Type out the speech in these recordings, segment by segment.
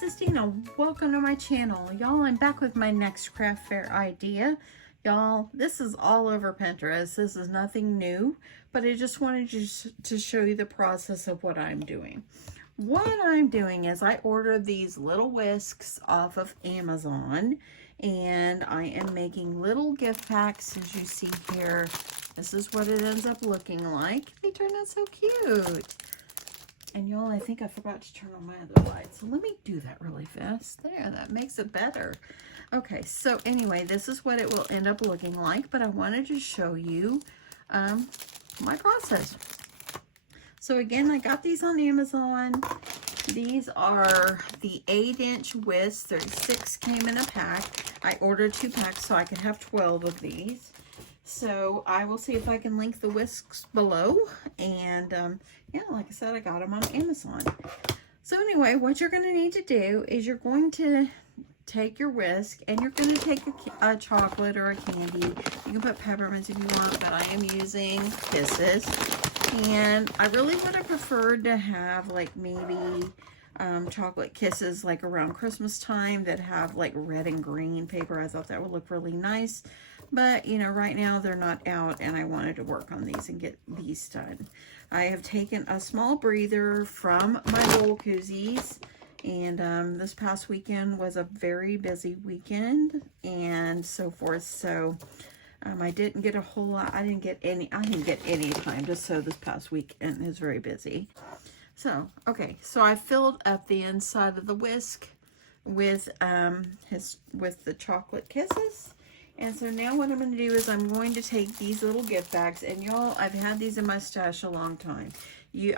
this is Deanna. Welcome to my channel. Y'all, I'm back with my next craft fair idea. Y'all, this is all over Pinterest. This is nothing new, but I just wanted to show you the process of what I'm doing. What I'm doing is I ordered these little whisks off of Amazon, and I am making little gift packs, as you see here. This is what it ends up looking like. They turn out so cute. And y'all, I think I forgot to turn on my other light. So let me do that really fast. There, that makes it better. Okay, so anyway, this is what it will end up looking like. But I wanted to show you my process. So again, I got these on Amazon. These are the 8-inch Whisk. 36 came in a pack. I ordered 2 packs so I could have 12 of these. So I will see if I can link the whisks below. And yeah, like I said, I got them on Amazon. So anyway, what you're going to need to do is you're going to take your whisk and you're going to take a chocolate or a candy. You can put peppermints if you want, but I am using Kisses. And I really would have preferred to have like maybe chocolate Kisses like around Christmas time that have like red and green paper. I thought that would look really nice. But, you know, right now they're not out and I wanted to work on these and get these done. I have taken a small breather from my roll koozies. And this past weekend was a very busy weekend and so forth. So I didn't get a whole lot. I didn't get any time to sew this past weekend. It was very busy. So, okay. So I filled up the inside of the whisk with the chocolate Kisses. And so now what I'm going to do is I'm going to take these little gift bags. And y'all, I've had these in my stash a long time.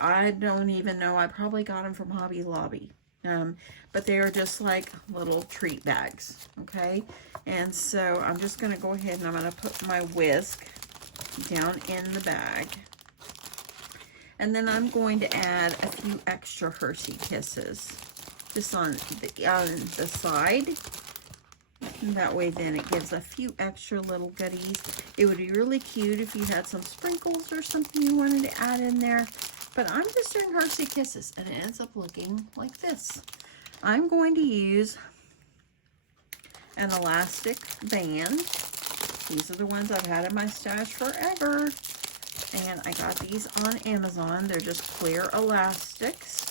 I don't even know. I probably got them from Hobby Lobby. But they are just like little treat bags. Okay. And so I'm just going to go ahead and I'm going to put my whisk down in the bag. And then I'm going to add a few extra Hershey Kisses. Just on the side. That way then it gives a few extra little goodies. It would be really cute if you had some sprinkles or something you wanted to add in there. But I'm just doing Hershey Kisses and it ends up looking like this. I'm going to use an elastic band. These are the ones I've had in my stash forever. And I got these on Amazon. They're just clear elastics.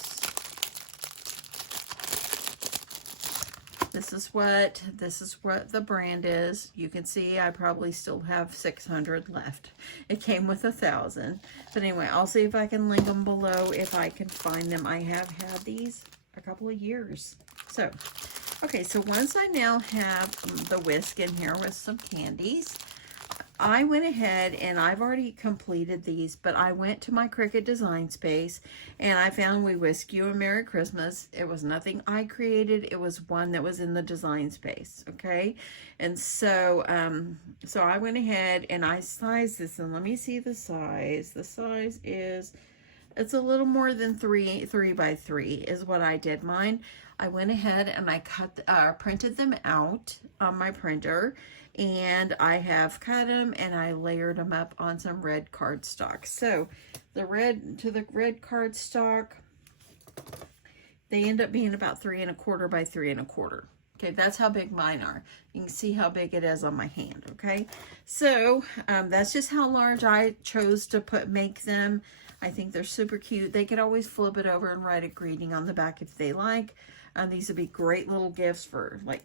This is what the brand is. You can see I probably still have 600 left. It came with 1,000. But anyway, I'll see if I can link them below if I can find them. I have had these a couple of years. So, okay, so once I now have the whisk in here with some candies, I went ahead and I've already completed these, but I went to my Cricut design space and I found We Whisk You a Merry Christmas. It was nothing I created. It was one that was in the design space. Okay. And so, so I went ahead and I sized this, and let me see the size. The size is, it's a little more than 3 by 3 is what I did mine. I went ahead and I printed them out on my printer. And I have cut them and I layered them up on some red cardstock. So the red cardstock, they end up being about 3 1/4 by 3 1/4. Okay, that's how big mine are. You can see how big it is on my hand. Okay, so that's just how large I chose to make them. I think they're super cute. They could always flip it over and write a greeting on the back if they like. These would be great little gifts for like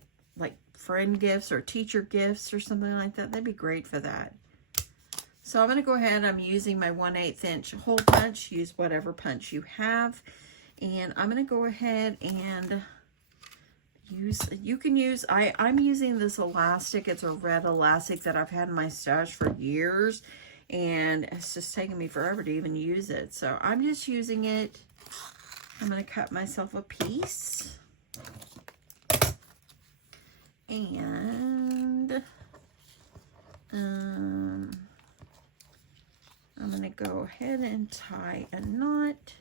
friend gifts or teacher gifts or something like that. That'd be great for that. So I'm going to go ahead. I'm using my 1/8 inch hole punch. Use whatever punch you have. And I'm going to go ahead and I'm using this elastic. It's a red elastic that I've had in my stash for years. And it's just taken me forever to even use it. So I'm just using it. I'm going to cut myself a piece. And I'm going to go ahead and tie a knot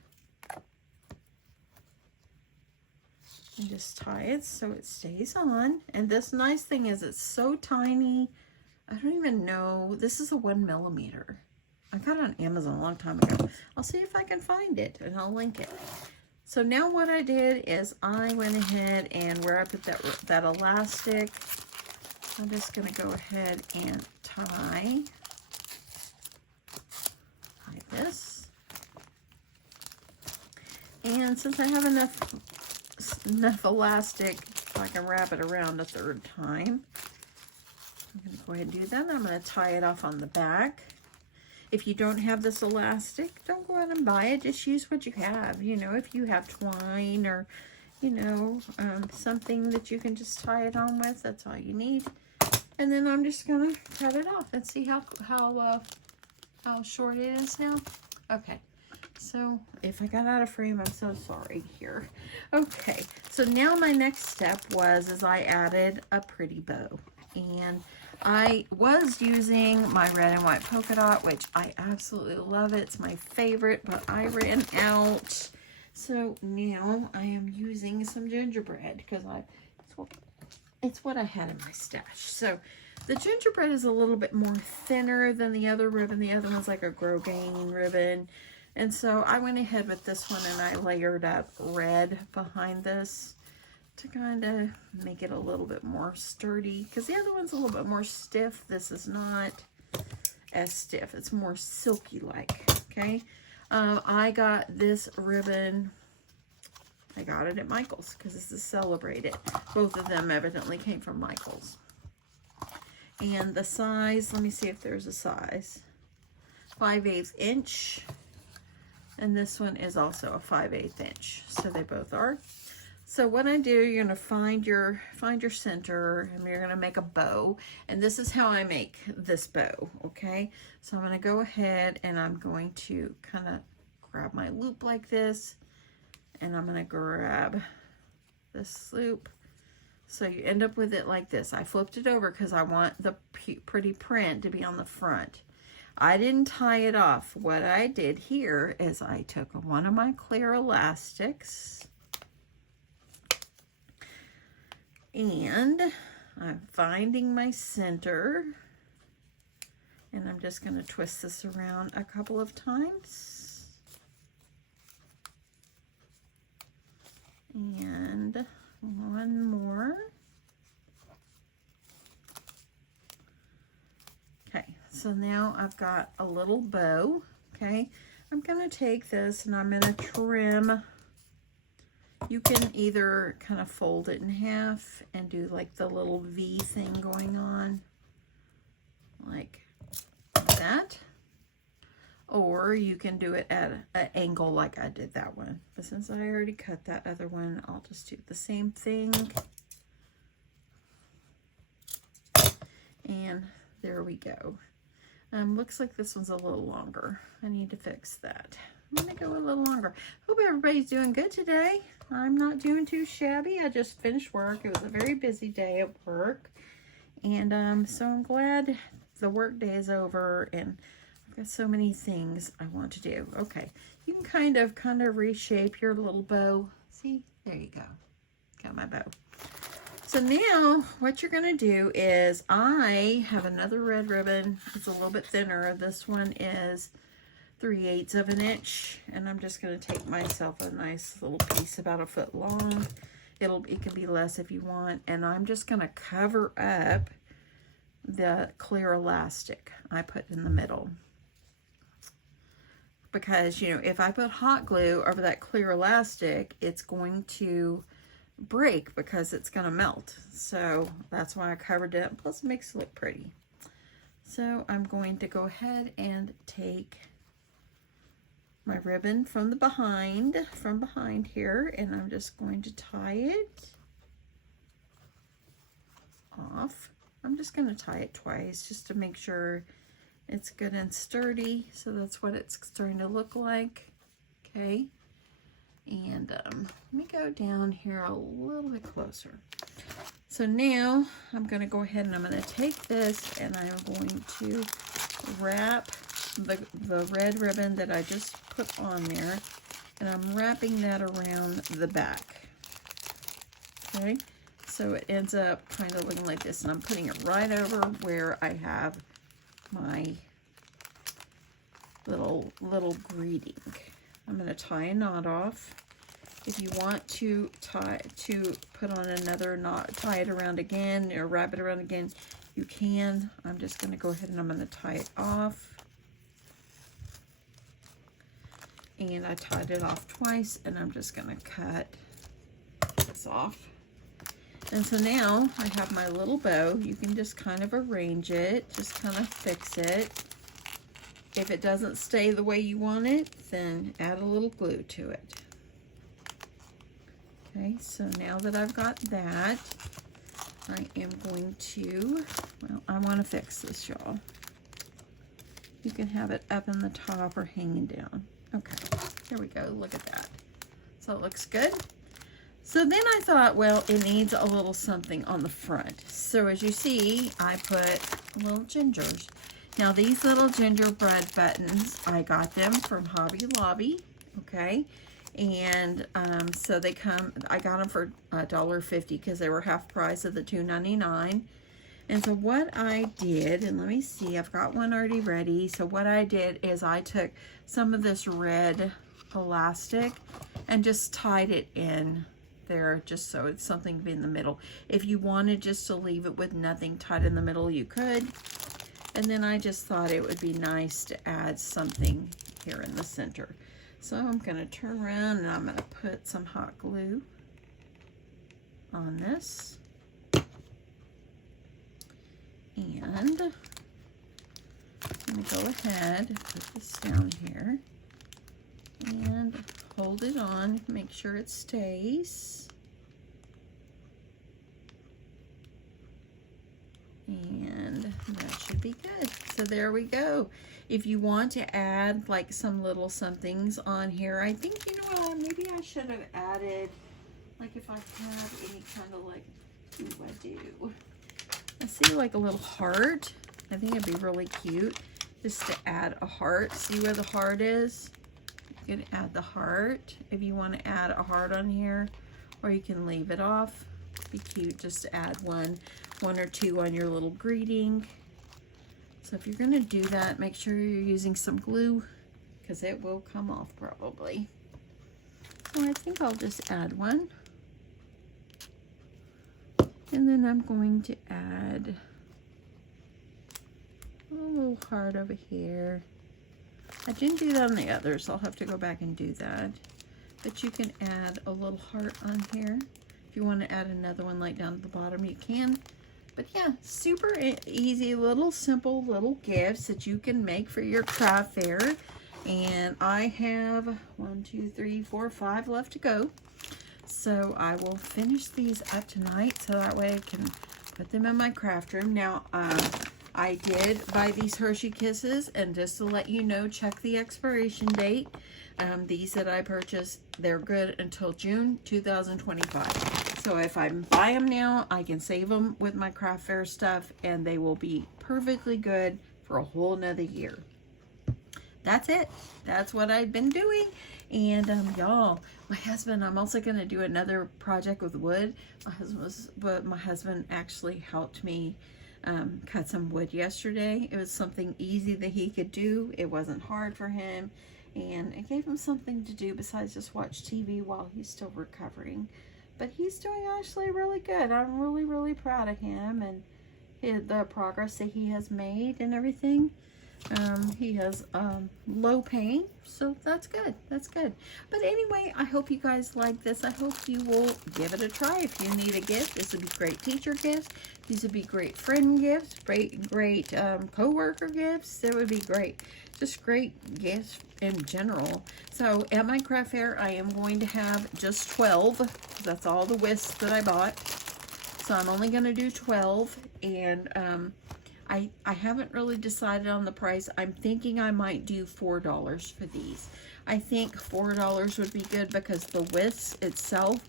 and just tie it so it stays on. And this nice thing is it's so tiny. I don't even know. This is a 1 millimeter. I got it on Amazon a long time ago. I'll see if I can find it and I'll link it. So now what I did is I went ahead and where I put that elastic, I'm just going to go ahead and tie like this. And since I have enough elastic, I can wrap it around a third time. I'm going to go ahead and do that. I'm going to tie it off on the back. If you don't have this elastic, don't go out and buy it. Just use what you have. You know, if you have twine or, you know, something that you can just tie it on with, that's all you need. And then I'm just going to cut it off and see how short it is now. Okay. So if I got out of frame, I'm so sorry here. Okay. So now my next step is I added a pretty bow. And I was using my red and white polka dot, which I absolutely love. It's my favorite, but I ran out. So now I am using some gingerbread because it's what I had in my stash. So the gingerbread is a little bit more thinner than the other ribbon. The other one's like a grosgrain ribbon. And so I went ahead with this one and I layered up red behind this to kind of make it a little bit more sturdy, because the other one's a little bit more stiff. This is not as stiff. It's more silky like. Okay. I got this ribbon, I got it at Michael's because this is Celebrated. Both of them evidently came from Michael's. And the size, let me see if there's a size, 5/8 inch. And this one is also a 5/8 inch. So they both are. So what I do, you're going to find your center, and you're going to make a bow. And this is how I make this bow, okay? So I'm going to go ahead and I'm going to kind of grab my loop like this, and I'm going to grab this loop. So you end up with it like this. I flipped it over because I want the pretty print to be on the front. I didn't tie it off. What I did here is I took one of my clear elastics, and I'm finding my center, and I'm just going to twist this around a couple of times. And one more. Okay, so now I've got a little bow. Okay, I'm going to take this and I'm going to trim. You can either kind of fold it in half and do like the little V thing going on, like that. Or you can do it at an angle like I did that one. But since I already cut that other one, I'll just do the same thing. And there we go. Looks like this one's a little longer. I need to fix that. I'm gonna go a little longer. Hope everybody's doing good today. I'm not doing too shabby. I just finished work. It was a very busy day at work. And so I'm glad the work day is over and I've got so many things I want to do. Okay, you can kind of reshape your little bow. See, there you go. Got my bow. So now what you're going to do is I have another red ribbon. It's a little bit thinner. This one is 3/8 of an inch, and I'm just going to take myself a nice little piece about a foot long. It can be less if you want, and I'm just going to cover up the clear elastic I put in the middle. Because, you know, if I put hot glue over that clear elastic, it's going to break because it's going to melt. So that's why I covered it. Plus it makes it look pretty. So I'm going to go ahead and take my ribbon from behind here, and I'm just going to tie it off. I'm just going to tie it twice just to make sure it's good and sturdy. So that's what it's starting to look like. Okay. And let me go down here a little bit closer. So now I'm going to go ahead and I'm going to take this and I'm going to wrap the red ribbon that I just put on there, and I'm wrapping that around the back. Okay, so it ends up kind of looking like this, and I'm putting it right over where I have my little greeting. I'm going to tie a knot off, If you want to put on another knot, tie it around again or wrap it around again, you can. I'm just going to go ahead and I'm going to tie it off. And I tied it off twice, and I'm just going to cut this off. And so now I have my little bow. You can just kind of arrange it, just kind of fix it. If it doesn't stay the way you want it, then add a little glue to it. Okay, so now that I've got that, I am going to, well, I want to fix this, y'all. You can have it up in the top or hanging down. Okay, there we go. Look at that. So it looks good. So then I thought, well, it needs a little something on the front. So as you see, I put little gingers. Now these little gingerbread buttons, I got them from Hobby Lobby, okay? And so they come, I got them for $1.50 because they were half price of the $2.99. And so what I did, and let me see, I've got one already ready. So what I did is I took some of this red elastic and just tied it in there just so it's something in the middle. If you wanted just to leave it with nothing tied in the middle, you could. And then I just thought it would be nice to add something here in the center. So I'm going to turn around and I'm going to put some hot glue on this. And I'm going to go ahead and put this down here and hold it on, make sure it stays. And that should be good. So there we go. If you want to add like some little somethings on here, I think, you know what, maybe I should have added, like if I have any kind of like, what do I do? I see like a little heart. I think it'd be really cute just to add a heart. See where the heart is? You can add the heart if you want to add a heart on here, or you can leave it off. It'd be cute just to add one or two on your little greeting. So if you're going to do that, make sure you're using some glue because it will come off probably. So I think I'll just add one. And then I'm going to add a little heart over here. I didn't do that on the others, so I'll have to go back and do that. But you can add a little heart on here. If you want to add another one like down at the bottom, you can. But yeah, super easy, little simple little gifts that you can make for your craft fair. And I have 1, 2, 3, 4, 5 left to go. So I will finish these up tonight so that way I can put them in my craft room. Now, I did buy these Hershey Kisses, and just to let you know, check the expiration date. These that I purchased, they're good until June 2025. So if I buy them now, I can save them with my craft fair stuff, and they will be perfectly good for a whole nother year. That's it. That's what I've been doing. And y'all, my husband, I'm also going to do another project with wood. My husband actually helped me cut some wood yesterday. It was something easy that he could do. It wasn't hard for him, and it gave him something to do besides just watch TV while he's still recovering. But he's doing actually really good. I'm really, really proud of him and the progress that he has made and everything. He has low pain, so that's good. That's good. But anyway, I hope you guys like this. I hope you will give it a try. If you need a gift, this would be great teacher gifts. These would be great friend gifts, great co-worker gifts. It would be great. Just great gifts in general. So at my craft fair, I am going to have just 12. That's all the whisks that I bought. So I'm only going to do 12, and I haven't really decided on the price. I'm thinking I might do $4 for these. I think $4 would be good because the whisk itself,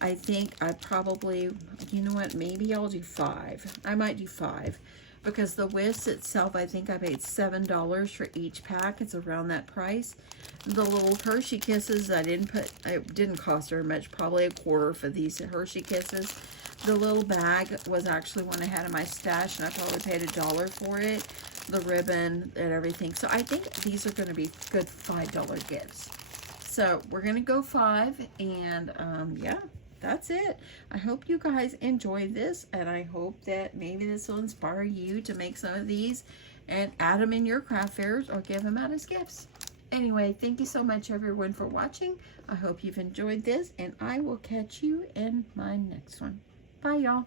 I think I probably, you know what, maybe I'll do 5. I might do 5 because the whisk itself, I think I paid $7 for each pack. It's around that price. The little Hershey Kisses, it didn't cost very much, probably $1/4 for these Hershey Kisses. The little bag was actually one I had in my stash, and I probably paid $1 for it. The ribbon and everything. So I think these are going to be good $5 gifts. So we're going to go 5, and yeah, that's it. I hope you guys enjoyed this, and I hope that maybe this will inspire you to make some of these and add them in your craft fairs or give them out as gifts. Anyway, thank you so much, everyone, for watching. I hope you've enjoyed this, and I will catch you in my next one. Bye, y'all.